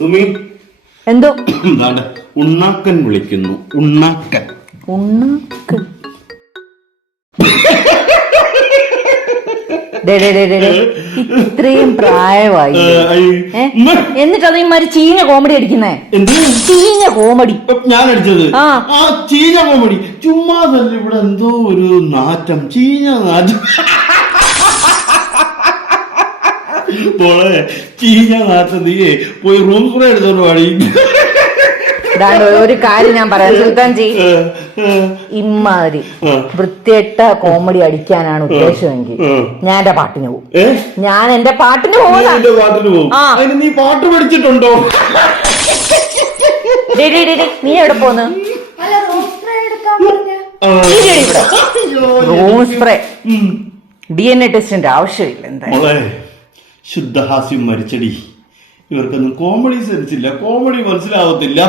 സുമി എന്തോ ഉണ്ണാക്കൻ വിളിക്കുന്നു. ഉണ്ണാക്കൻ ഉണ്ണാക്കൻ ഇത്രയും പ്രായമായി എന്നിട്ട് അത് ഇമാര് ചീഞ്ഞ കോമഡി അടിക്കുന്നേ. ചീഞ്ഞ കോമഡി ഞാൻ അടിച്ചത് ആ ചീഞ്ഞ കോമഡി. ചുമ്മാതല്ല, ഇവിടെ എന്തോ ഒരു നാറ്റം, ചീഞ്ഞ നാറ്റം. പോളെ ചീഞ്ഞ നാറ്റം, നീയേ പോയി റൂം സ്പ്രേ എടുത്തോണ്ട് പാടി. ഒരു കാര്യം ഞാൻ പറയാം സുൽത്താൻ ജി, ഇമ്മാതിരി വൃത്തികെട്ട കോമഡി അടിക്കാനാണ് ഉദ്ദേശമെങ്കിൽ ഞാൻ എന്റെ പാട്ടിന് പോകും. ഞാൻ എന്റെ പാട്ടിന് പോകും. നീ പാട്ട് പഠിച്ചിട്ടുണ്ടോ? നീ എവിടെ പോന്ന്? റൂം സ്പ്രേ DNA ടെസ്റ്റിന്റെ ആവശ്യമില്ല. എന്താ ശുദ്ധഹാസ്യം മരിച്ചടി. ഇവർക്കൊന്നും കോമഡി സെൻസ് ഇല്ല, കോമഡി മനസ്സിലാവത്തില്ല.